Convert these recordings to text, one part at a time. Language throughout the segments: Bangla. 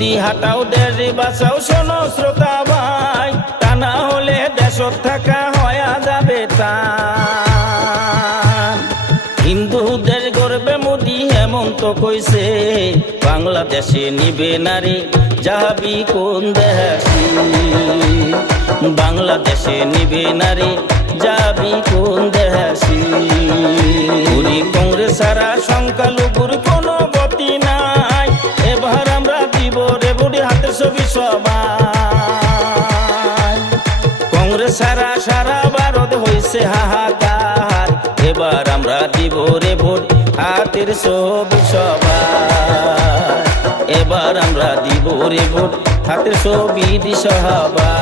বুদ্ধি হাটাও দেশ বাঁচাও শোনো শ্রোতা ভাই, তা না হলে দেশত থাকা হয়া যাবে তা। হিন্দু দেশ গর্বে মোদি হেমন্ত কইছে, বাংলাদেশে নিবে নারী যাবি কোন দেশি। বাংলাদেশে নিবে নারী যাবি কোন দেশি। কংগ্রেস ছাড়া সংখ্যালঘুর কোনো গতি নাই, এবার আমরা দিব রে বুড়ি হাতের ছবি সবাই। কংগ্রেস ছাড়া সারা ভারত হয়েছে হাহাকার, এবার আমরা দিব রে ভোট হাতের ছবি সবাই। এবার আমরা দিব রে ভোট হাতের ছবি সবাই।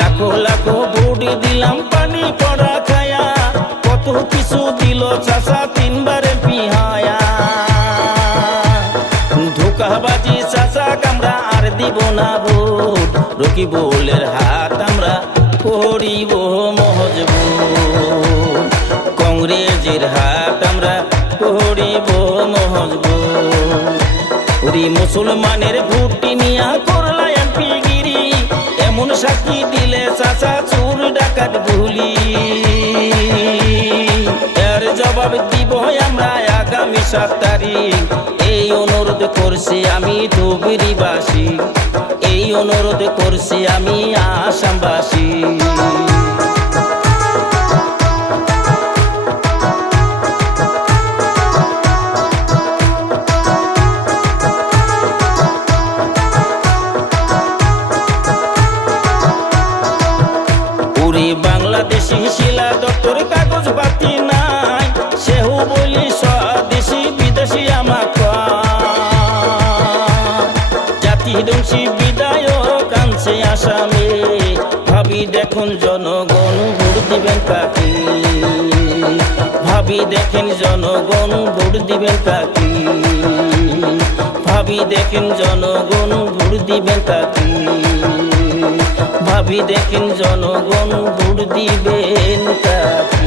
লাখো লাখো বুড়ি দিলাম পানি পড়া খায়া, কত কিছু দিল চাষা তিনবারে পিহায়া। ধোকাবাজি চাষা কামরা আর দিব না ভোট, রকিবুলের হাত আমরা করিব মজবুত। কংগ্রেসের হাত আমরা করিব মজবুত। মুসলমানের ভোট নিয়া করলা এমপি গিরি, এমন সাক্ষী দিলে চাচা চোর ডাকাত ভুলি। এর জবাব দিব আমরা আগামী 7 তারিখ। এই অনুরোধ করছি আমি ধুবড়ীবাসী, এই অনুরোধ করছি আমি আসামবাসী। বাংলাদেশি শিলা দপ্তর কাগজ বাতি নাই, সেহু বলি স্বদেশি বিদেশি আমাক। জাতি দংশী বিধায়ক আনছে আসামে, ভাবি দেখুন জনগণ ভোট দিবেন কাকে। ভাবি দেখেন জনগণ ভোট দিবেন কাকে। ভাবি দেখেন জনগণ ভোট দিবেন কাকে। ভাবি দেখেন জনগণ ভোট দিবেন কাকে।